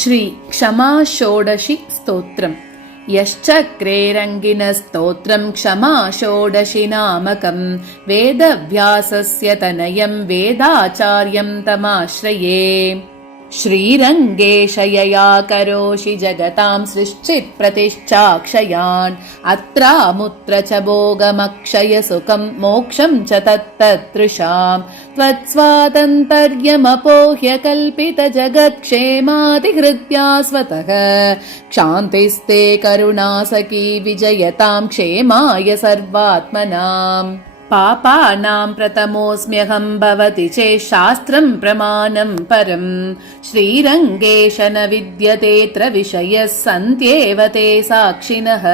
श्री क्षमा षोडशी स्तोत्रम् यश्चक्रेरङ्गिनस्तोत्रं क्षमा षोडशी नामकं वेदव्यासस्य तनयं वेदाचार्यं तमाश्रये। श्रीरङ्गेशयया करोषि जगतां सृष्टिप्रतिष्ठाक्षयान् अत्रामुत्र च भोगमक्षयसुखं मोक्षं च तत्ततृषां त्वत्स्वातन्तर्यमपोह्य कल्पितजगत्क्षेमाधिकृत्या स्वतः क्षान्तिस्ते करुणासखी विजयतां क्षेमाय सर्वात्मनाम्। पापानां प्रथमोऽस्म्यहं भवति चेत् शास्त्रं प्रमाणं परम् श्रीरङ्गेश न विद्यतेऽत्र विषयः सन्त्येव ते साक्षिणः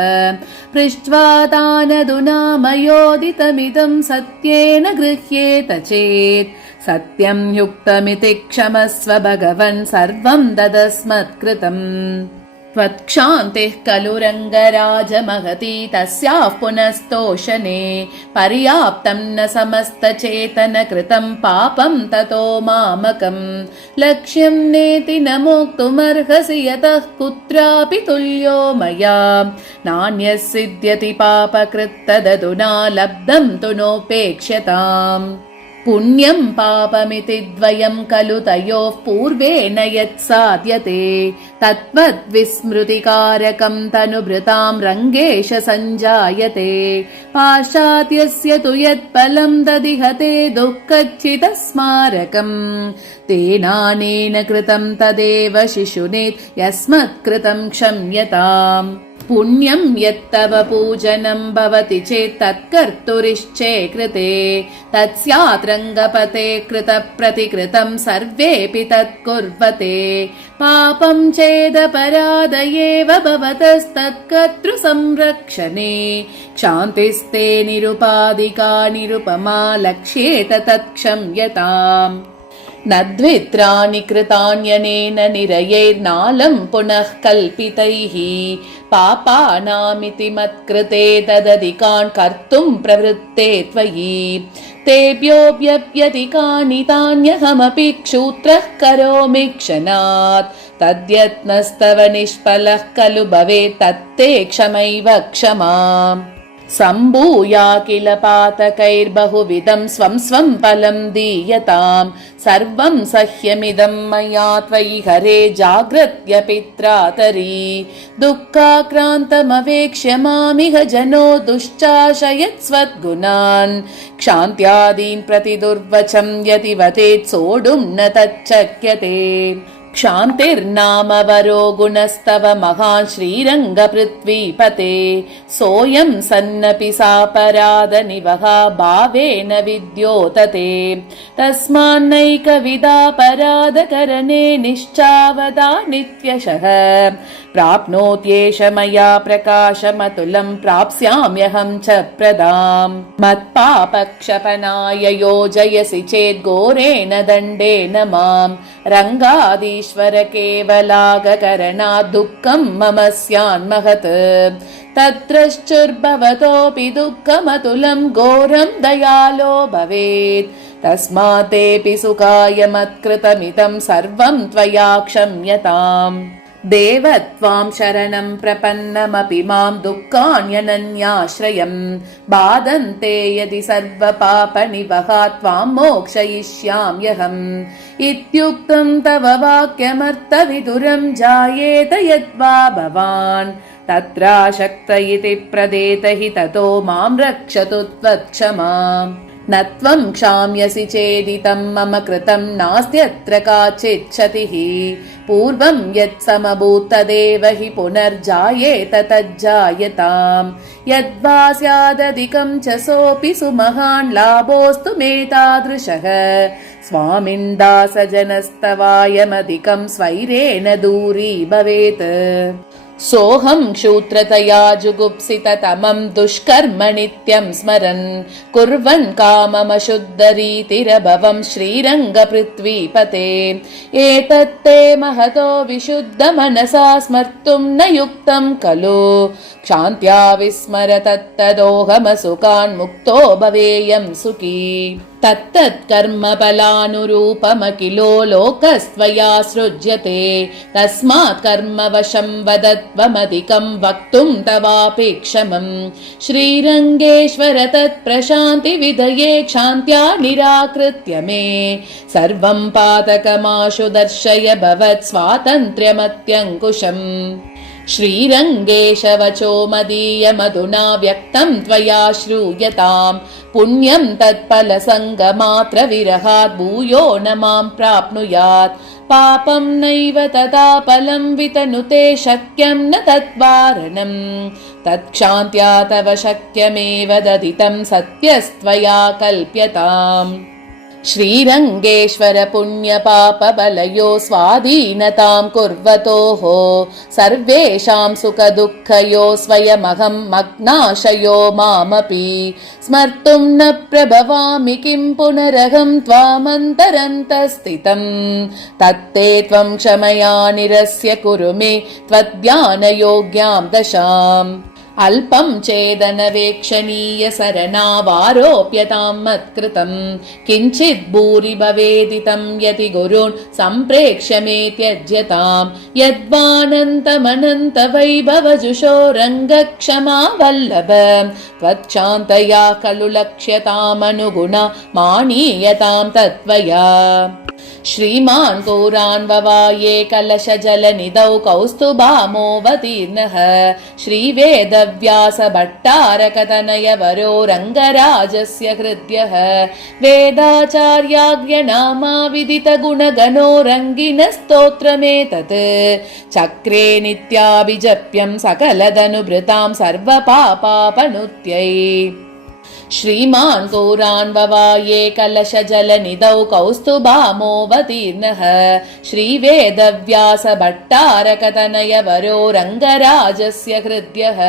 पृष्ट्वा तानधुना मयोदितमिदं सत्येन गृह्येत चेत् सत्यं युक्तमिति क्षमस्व भगवन् सर्वं ददस्मत्कृतम्। त्वत्क्षान्तिः खलु रङ्गराजमहति तस्याः पुनस्तोषणे पर्याप्तं न समस्तचेतनकृतं पापं ततो मामकं लक्ष्यं नेति न मोक्तुमर्हसि यतः कुत्रापि तुल्यो मया नान्यः सिद्ध्यति पापकृत्तदधुना लब्धं तु नोपेक्ष्यताम्। पुण्यं पापमिति द्वयं खलु तयोः पूर्वेण यत् साध्यते तत्त्वद्विस्मृतिकारकं तनुभृतां रङ्गेश सञ्जायते पाश्चात्यस्य तु यत्फलं ददिहते दुःखच्चित् स्मारकम् तेनानेन कृतं तदेव शिशुनेत् यस्मत्कृतं क्षम्यताम्। पुण्यं यत्तव पूजनं भवति चेत् तत्कर्तुरिच्छे कृते तत्स्यात् रङ्गपते कृतप्रतिकृतं सर्वेऽपि तत्कुर्वते पापं चेदपराध एव भवतस्तत्कर्तृसंरक्षणे क्षान्तिस्ते निरुपाधिका निरुपमा लक्ष्येत तत्क्षम्यताम्। न द्वित्राणि कृतान्यनेन निरयैर्नालं पुनः कल्पितैः पापानामिति मत्कृते तदधिकान् कर्तुं प्रवृत्ते त्वयि तेभ्योऽप्यधिकानि तान्यहमपि क्षूत्रः करोमि क्षणात् तद्यत्नस्तव निष्फलः खलु भवेत् तत्ते क्षमैव क्षमा। सम्भूया किल पातकैर्बहुविधं स्वं स्वं फलं दीयतां सर्वं सह्यमिदं मया त्वयि हरे जाग्रत्य पित्रातरी दुःखाक्रान्तमवेक्ष्य मामिह जनो दुश्चाशयत् स्वद्गुणान् क्षान्त्यादीन् प्रति दुर्वचं यतिवतेत् सोढुं न तच्छक्यते। क्षान्तिर्नाम वरो गुणस्तव महान् श्रीरङ्गपृथ्वीपते सोऽयं सन्नपि सापराधनिवहा भावेन विद्योतते तस्मान्नैकविधापराधकरणे निश्चावदा नित्यशः प्राप्नोत्येष मया प्रकाशमतुलं प्राप्स्याम्यहं च प्रदाम्। मत्पापक्षपणाय योजयसि चेत् घोरेण दण्डेन मां रङ्गादीश्वर केवलागकरणात् दुःखं मम स्यान्महत् तत्रश्चुर्भवतोऽपि दुःखमतुलं घोरं दयालो भवेत् तस्मात् तेऽपि सुखाय मत्कृतमिदं सर्वं त्वया क्षम्यताम्। देवत्वां शरणं प्रपन्नमपि मां दुःखान्यनन्याश्रयं बाधन्ते यदि सर्वपापनिवहा त्वां मोक्षयिष्याम्यहम् इत्युक्तं तव वाक्यमर्थविदुरं जायेत यद्वा भवान् तत्राशक्त इति प्रदेत हि ततो मां रक्षतु त्वत्क्षमाम्। न त्वं क्षाम्यसि चेदितं मम कृतं नास्त्यत्र काचित् क्षतिः पूर्वं यत् समभूत् तदेव हि पुनर्जायेत तज्जायताम् यद्वा स्यादधिकं च सोऽपि सुमहान् लाभोऽस्तु मे तादृशः स्वामिन् दासजनस्तवायमधिकं स्वैरेण दूरी भवेत्। सोऽहं क्षूत्रतया जुगुप्सिततमं दुष्कर्म नित्यं स्मरन् कुर्वन् काममशुद्धरीतिरभवं श्रीरङ्गपृथ्वीपते एतत्ते महतो विशुद्धमनसा स्मर्तुं न युक्तं खलु क्षान्त्या विस्मर तत्तदोऽहमसुखान् मुक्तो भवेयं सुखी। तत्तत् कर्म फलानुरूपमखिलो लोकस्त्वया सृज्यते तस्मात् कर्मवशं वदत्वमधिकं वक्तुं तवापि क्षमम् श्रीरङ्गेश्वर तत्प्रशान्तिविधये क्षान्त्या निराकृत्य मे सर्वं पातकमाशु दर्शय भवत् स्वातन्त्र्यमत्यङ्कुशम् श्रीरङ्गेश वचो मदीयमधुना व्यक्तं त्वया श्रूयताम् पुण्यं तत्फलसङ्गमात्रविरहात् भूयो न मां प्राप्नुयात् पापं नैव तदा फलं वितनुते शक्यं न तद्वारणम् तत्क्षान्त्या तव शक्यमेव दधितं सत्यस्त्वया कल्प्यताम् श्रीरङ्गेश्वर पुण्यपापबलयो स्वाधीनतां कुर्वतोः सर्वेषां सुखदुःखयो स्वयमहं मग्नाशयो मामपि स्मर्तुं न प्रभवामि किं पुनरहं त्वामन्तरन्तस्थितं तत्ते त्वं क्षमया निरस्य कुरु मे त्वद्ध्यानयोग्यां दशाम् अल्पं चेदनवेक्षणीय सरणावारोप्यतां मत्कृतं किञ्चित् भूरि भवेदितं यति गुरून् सम्प्रेक्ष्य मे त्यज्यताम् यद्वानन्तमनन्त वैभवजुषो रङ्गक्षमा वल्लभ त्वच्छान्तया खलु लक्ष्यतामनुगुणा मानीयतां तत्त्वया श्रीमान् गौरान्ववाये कलशजलनिधौ कौस्तुभामोऽवतीर्णः श्रीवेदव्यासभट्टारकतनयवरो रङ्गराजस्य हृद्यः वेदाचार्याग्र्यनामा विदितगुणगणो रङ्गिनस्तोत्रमेतत् चक्रे नित्याभिजप्यं सकलदनुभृतां सर्वपापापनुत्यै श्रीमान् गौरान्ववाये कलशजलनिधौ कौस्तुभामोऽवतीर्णः श्रीवेदव्यासभट्टारकतनयवरो रङ्गराजस्य हृद्यः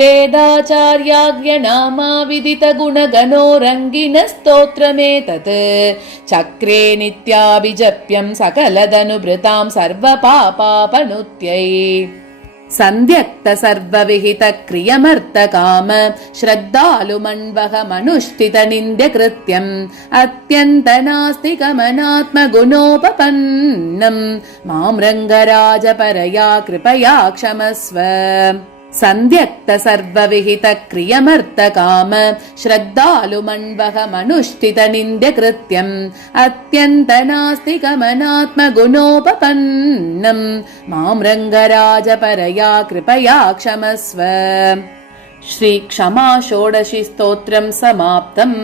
वेदाचार्याग्र्यनामा विदितगुणगणो रङ्गिनस्तोत्रमेतत् चक्रे नित्याभिजप्यं सकलदनुभृतां सर्वपापापनुत्यै सन्ध्यक्त सर्वविहित क्रियमर्थकाम श्रद्धालुमन्वहमनुष्ठित निन्द्यकृत्यम् अत्यन्तनास्तिकमनात्मगुणोपपन्नम् मां रङ्गराजपरया कृपया क्षमस्व सन्ध्यक्त सर्वविहित क्रियमर्थकाम श्रद्धालुमन्वहमनुष्ठित निन्द्यकृत्यम् अत्यन्तनास्तिकमनात्मगुणोपपन्नम् मां रङ्गराजपरया कृपया क्षमस्व श्रीक्षमा षोडशी स्तोत्रं समाप्तम्।